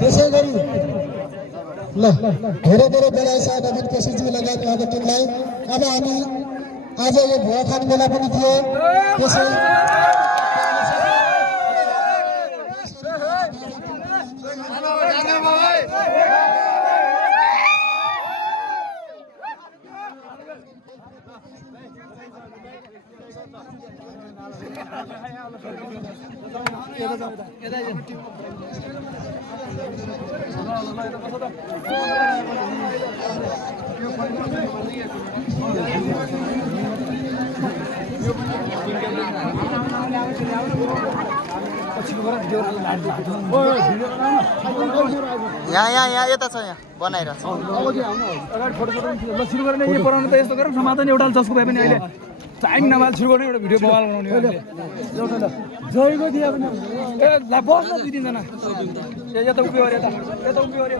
त्यसै गरी ल धेरै धेरै बेला छ नवीन केसीजी लगायत उहाँको टिमलाई। अब हामी आज यो भुवा खाने बेला पनि थियो त्यसै यहाँ यता छ यहाँ बनाइरहेछ अगाडि फोटो सुरु गरेर यो बनाउनु त यस्तो गरौँ समाधान एउटा जसको भए पनि अहिले टाइम नमाल सुरु गर्ने एउटा भिडियो मोबाइल बनाउने एउटा ल जयको दिया पनि ए ल बस न 2-3 जना यता उभियो अरे यता उभियो अरे